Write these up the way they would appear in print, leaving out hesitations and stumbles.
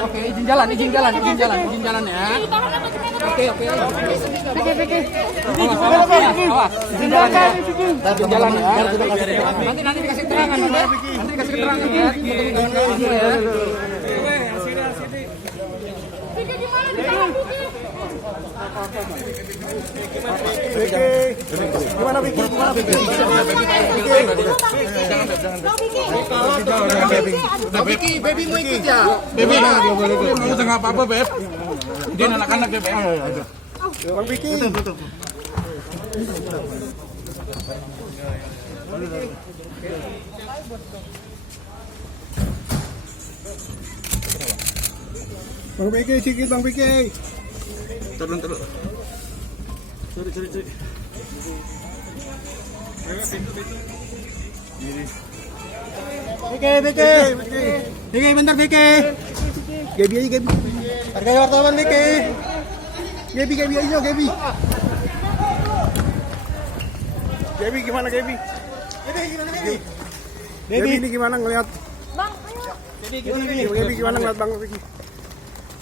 Oke, izin jalan ya. Oke. Awas. Izin jalan ya. Izin jalan ya. Nanti dikasih keterangan ya. Gimana Vicky? Baby mau ikut ya? Baby mau nggak apa-apa, Beb. Dia anak-anak ya, Beb. Bang Vicky. Bang Vicky, sikit Bang Vicky. Turun. Curi. Vicky, bentar Vicky. Gaby aja Gaby. Hargai wartawan Vicky. Gaby aja Gaby. Gaby gimana Gaby? Gaby ini gimana ngelihat? Bang, ayo. Gaby gimana ngelihat Bang Vicky?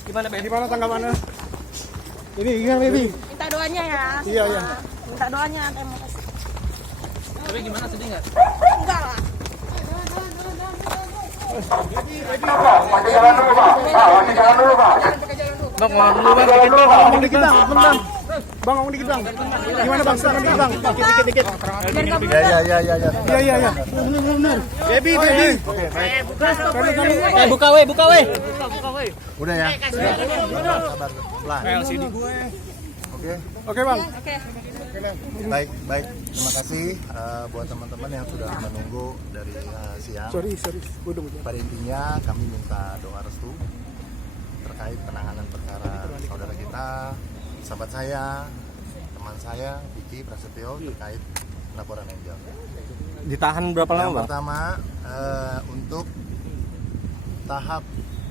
Gimana tanggapannya? Ini gimana Gaby? Minta doanya ya. Iya. Minta doanya, terima kasih. Tapi gimana, sedih nggak? Enggak lah. Bang, mau dulu Bang. Ngomong dikit Bang, bentar. Bang ngomong dikit Bang. Gimana Bang? Silakan dikit Bang. Dikit. Iya. Benar. Gaby. Buka weh. Udah ya. Sabar, pelan. Oke Bang. Oke. Baik. Terima kasih buat teman-teman yang sudah menunggu dari siang. Sorry. Pada intinya kami minta doa restu terkait penanganan perkara saudara kita, sahabat saya, teman saya, Vicky Prasetyo, terkait laporan Angel. Ditahan berapa lama, Yang Bang? pertama untuk tahap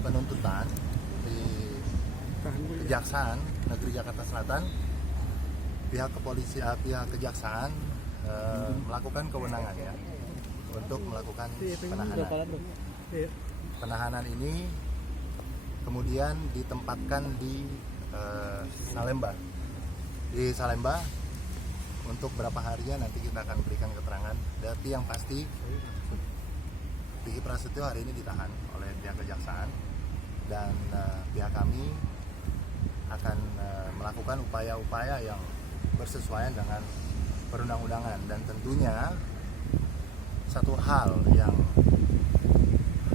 penuntutan di Kejaksaan Negeri Jakarta Selatan, pihak kejaksaan melakukan kewenangan ya untuk melakukan penahanan. Penahanan ini kemudian ditempatkan di Salemba. Di Salemba untuk berapa harinya nanti kita akan berikan keterangan. Tapi yang pasti Vicky Prasetyo hari ini ditahan oleh pihak kejaksaan dan pihak kami akan melakukan upaya-upaya yang bersesuaian dengan perundang-undangan, dan tentunya satu hal yang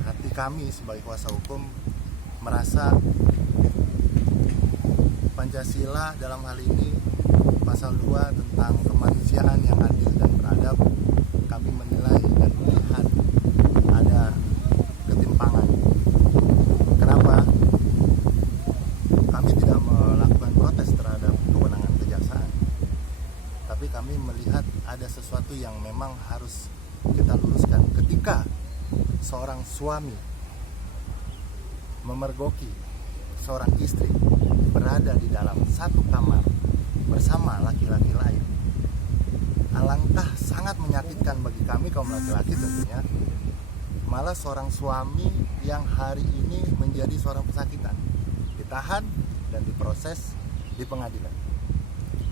hati kami sebagai kuasa hukum merasa Pancasila dalam hal ini pasal 2 tentang kemanusiaan yang adil dan beradab, kami menilai dan melihat ada ketimpangan. Kenapa? Kami tidak melakukan protes terhadap kewenangan kejaksaan, tapi kami melihat ada sesuatu yang memang harus kita luruskan. Ketika seorang suami memergoki seorang istri berada di dalam satu kamar bersama laki-laki lain, alangkah sangat menyakitkan bagi kami kaum laki-laki tentunya. Malah seorang suami yang hari ini menjadi seorang pesakitan, ditahan dan diproses di pengadilan.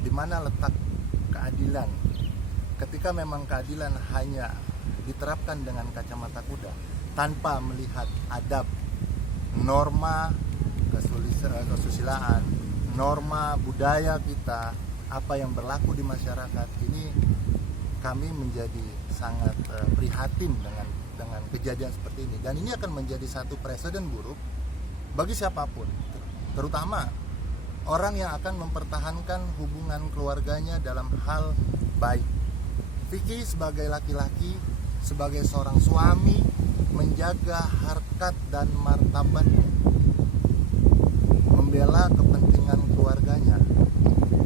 Di mana letak keadilan ketika memang keadilan hanya diterapkan dengan kacamata kuda tanpa melihat adab, norma kesusilaan, norma budaya kita, apa yang berlaku di masyarakat ini, kami menjadi sangat prihatin dengan kejadian seperti ini, dan ini akan menjadi satu presiden buruk bagi siapapun, terutama orang yang akan mempertahankan hubungan keluarganya dalam hal baik. Vicky sebagai laki-laki, sebagai seorang suami, menjaga harkat dan martabatnya, membela kepentingan keluarganya.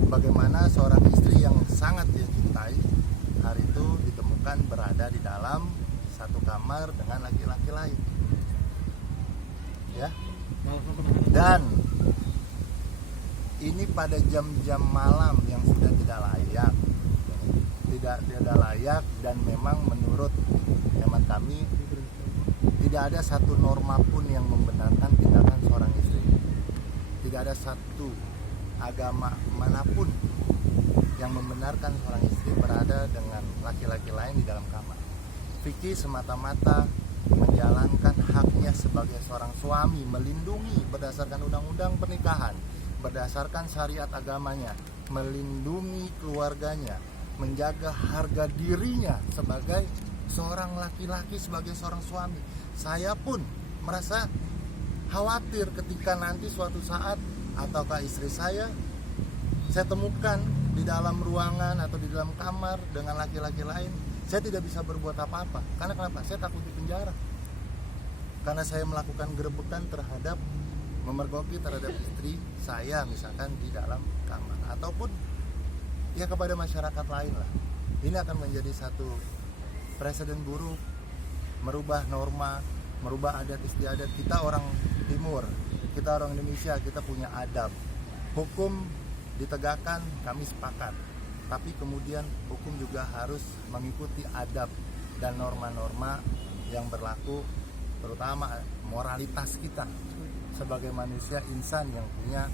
Bagaimana seorang istri yang sangat dia cintai hari itu ditemukan berada di dalam satu kamar dengan laki-laki lain, ya. Dan ini pada jam-jam malam yang sudah tidak layak, dan memang menurut hemat kami Tidak ada satu norma pun yang membenarkan tindakan seorang istri. Tidak ada satu agama manapun yang membenarkan seorang istri berada dengan laki-laki lain di dalam kamar. Vicky semata-mata menjalankan haknya sebagai seorang suami, melindungi berdasarkan undang-undang pernikahan, berdasarkan syariat agamanya, melindungi keluarganya, menjaga harga dirinya sebagai seorang laki-laki, sebagai seorang suami. Saya pun merasa khawatir ketika nanti suatu saat ataukah istri saya temukan di dalam ruangan atau di dalam kamar dengan laki-laki lain. Saya tidak bisa berbuat apa-apa. Karena kenapa? Saya takut dipenjara. Karena saya melakukan gerebekan terhadap, memergoki terhadap istri saya misalkan di dalam kamar. Ataupun ya kepada masyarakat lain lah. Ini akan menjadi satu presiden buruk, merubah norma, merubah adat istiadat. Kita orang Timur, kita orang Indonesia, kita punya adab. Hukum ditegakkan, kami sepakat. Tapi kemudian hukum juga harus mengikuti adab dan norma-norma yang berlaku, terutama moralitas kita sebagai manusia insan yang punya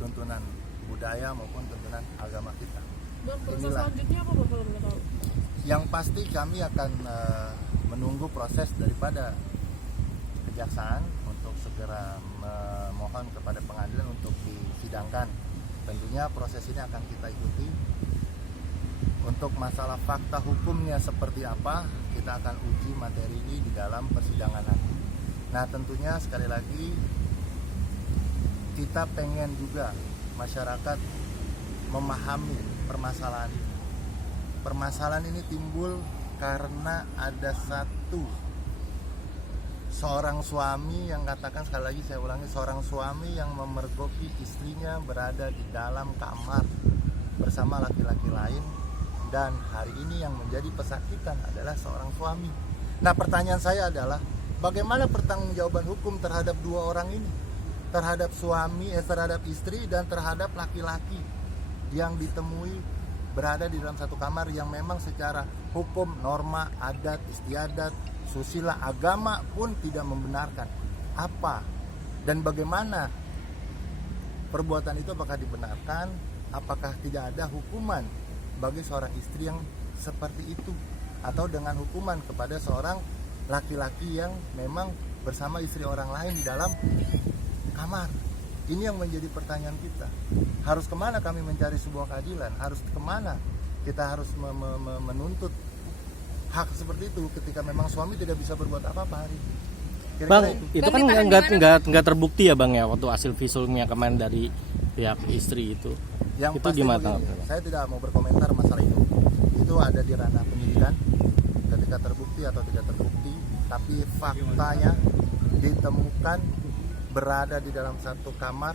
tuntunan budaya maupun tuntunan agama kita. Proses selanjutnya apa Bang, kalau boleh tahu? Yang pasti kami akan menunggu proses daripada kejaksaan untuk segera memohon kepada pengadilan untuk disidangkan. Tentunya proses ini akan kita ikuti. Untuk masalah fakta hukumnya seperti apa, kita akan uji materi ini di dalam persidangan nanti. Nah, tentunya sekali lagi kita pengen juga masyarakat memahami permasalahan ini. Permasalahan ini timbul karena ada seorang suami yang katakan, sekali lagi saya ulangi, seorang suami yang memergoki istrinya berada di dalam kamar bersama laki-laki lain, dan hari ini yang menjadi pesakitan adalah seorang suami. Nah, pertanyaan saya adalah bagaimana pertanggungjawaban hukum terhadap dua orang ini, terhadap suami, terhadap istri, dan terhadap laki-laki yang ditemui berada di dalam satu kamar yang memang secara hukum, norma, adat istiadat, susila, agama pun tidak membenarkan. Apa dan bagaimana perbuatan itu, apakah dibenarkan, apakah tidak ada hukuman bagi seorang istri yang seperti itu, atau dengan hukuman kepada seorang laki-laki yang memang bersama istri orang lain di dalam kamar. Ini yang menjadi pertanyaan kita. Harus kemana kami mencari sebuah keadilan? Harus kemana kita harus menuntut hak seperti itu ketika memang suami tidak bisa berbuat apa-apa hari ini? Bang, itu kan nggak terbukti ya Bang ya, waktu hasil visumnya kemarin dari pihak istri itu. Yang itu gimana? Saya tidak mau berkomentar masalah itu. Itu ada di ranah penyidikan. Ketika terbukti atau tidak terbukti, tapi faktanya ditemukan berada di dalam satu kamar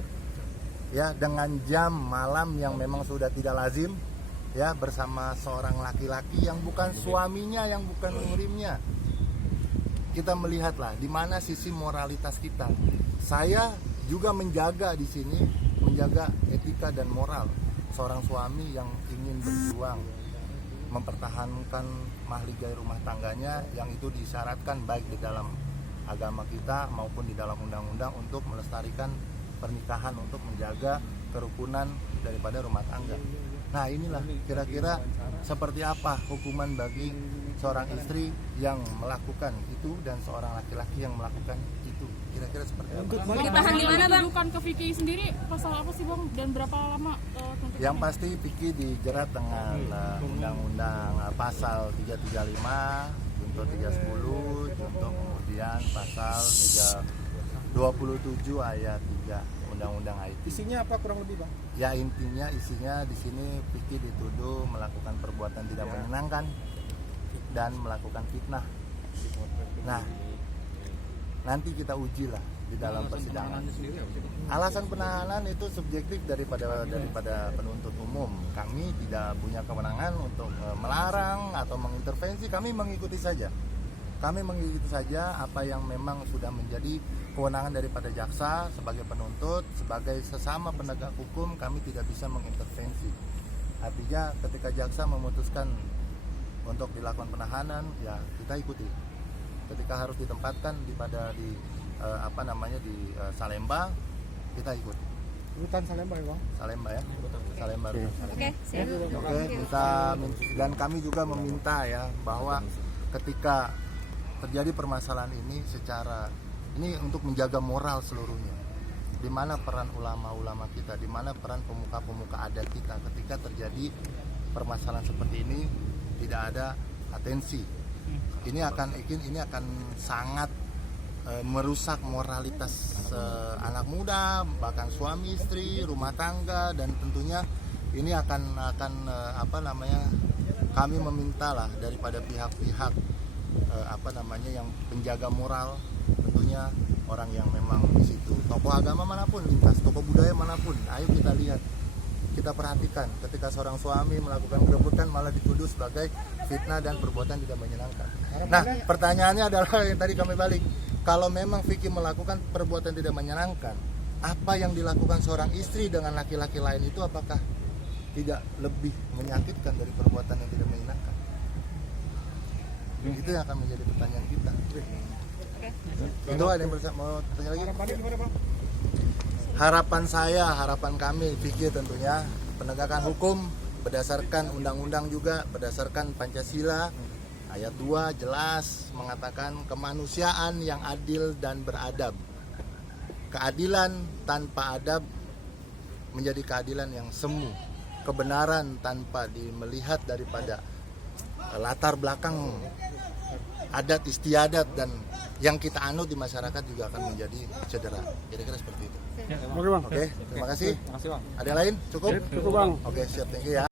ya dengan jam malam yang memang sudah tidak lazim ya, bersama seorang laki-laki yang bukan suaminya, yang bukan muhrimnya. Kita melihatlah di mana sisi moralitas kita. Saya juga menjaga di sini, menjaga etika dan moral seorang suami yang ingin berjuang mempertahankan mahligai rumah tangganya, yang itu disyaratkan baik di dalam agama kita maupun di dalam undang-undang untuk melestarikan pernikahan, untuk menjaga kerukunan daripada rumah tangga. Nah, inilah kira-kira seperti apa hukuman bagi seorang istri yang melakukan itu dan seorang laki-laki yang melakukan itu. Kira-kira seperti apa? Ditahan di mana Bang? Bukan ke Vicky sendiri pasal apa sih Bang, dan berapa lama tuntutannya? Yang pasti Vicky dijerat dengan undang-undang pasal 335, junto 310, junto kemudian pasal 327 ayat 3 Undang-Undang IT. Isinya apa kurang lebih Bang? Ya, intinya isinya di sini Vicky dituduh melakukan perbuatan tidak menyenangkan dan melakukan fitnah. Nah, nanti kita ujilah di dalam persidangan. Alasan penahanan itu subjektif daripada penuntut umum. Kami tidak punya kewenangan untuk melarang atau mengintervensi. Kami mengikuti saja. Kami mengikuti saja apa yang memang sudah menjadi kewenangan daripada jaksa sebagai penuntut, sebagai sesama penegak hukum. Kami tidak bisa mengintervensi. Artinya ketika jaksa memutuskan untuk dilakukan penahanan, ya kita ikuti. Ketika harus ditempatkan di Salemba, kita ikut. Rutan Salemba ya bang. Salemba ya. Salemba. Oke, siap. Oke, dan kami juga meminta ya bahwa ketika terjadi permasalahan ini ini untuk menjaga moral seluruhnya. Di mana peran ulama-ulama kita, di mana peran pemuka-pemuka adat kita ketika terjadi permasalahan seperti ini tidak ada atensi. Ini akan sangat merusak moralitas anak muda, bahkan suami istri, rumah tangga, dan tentunya ini akan kami memintalah daripada pihak-pihak yang penjaga moral, tentunya orang yang memang di situ, tokoh agama manapun lintas, tokoh budaya manapun, ayo kita lihat, kita perhatikan ketika seorang suami melakukan gerebekan malah dituduh sebagai fitnah dan perbuatan tidak menyenangkan. Nah, pertanyaannya adalah yang tadi kami balik, kalau memang Vicky melakukan perbuatan tidak menyenangkan, apa yang dilakukan seorang istri dengan laki-laki lain itu apakah tidak lebih menyakitkan dari perbuatan yang tidak menyenangkan? Itu yang akan menjadi pertanyaan kita. Itu ada yang mau tanya lagi? Harapan kami, Vicky tentunya penegakan hukum berdasarkan undang-undang juga, berdasarkan Pancasila ayat 2 jelas mengatakan kemanusiaan yang adil dan beradab. Keadilan tanpa adab menjadi keadilan yang semu. Kebenaran tanpa melihat daripada latar belakang adat istiadat dan yang kita anut di masyarakat juga akan menjadi cedera. Kira-kira seperti itu. Oke bang. Oke, terima kasih. Terima kasih bang. Ada lain? Cukup? Cukup bang. Oke, siap, thank you ya.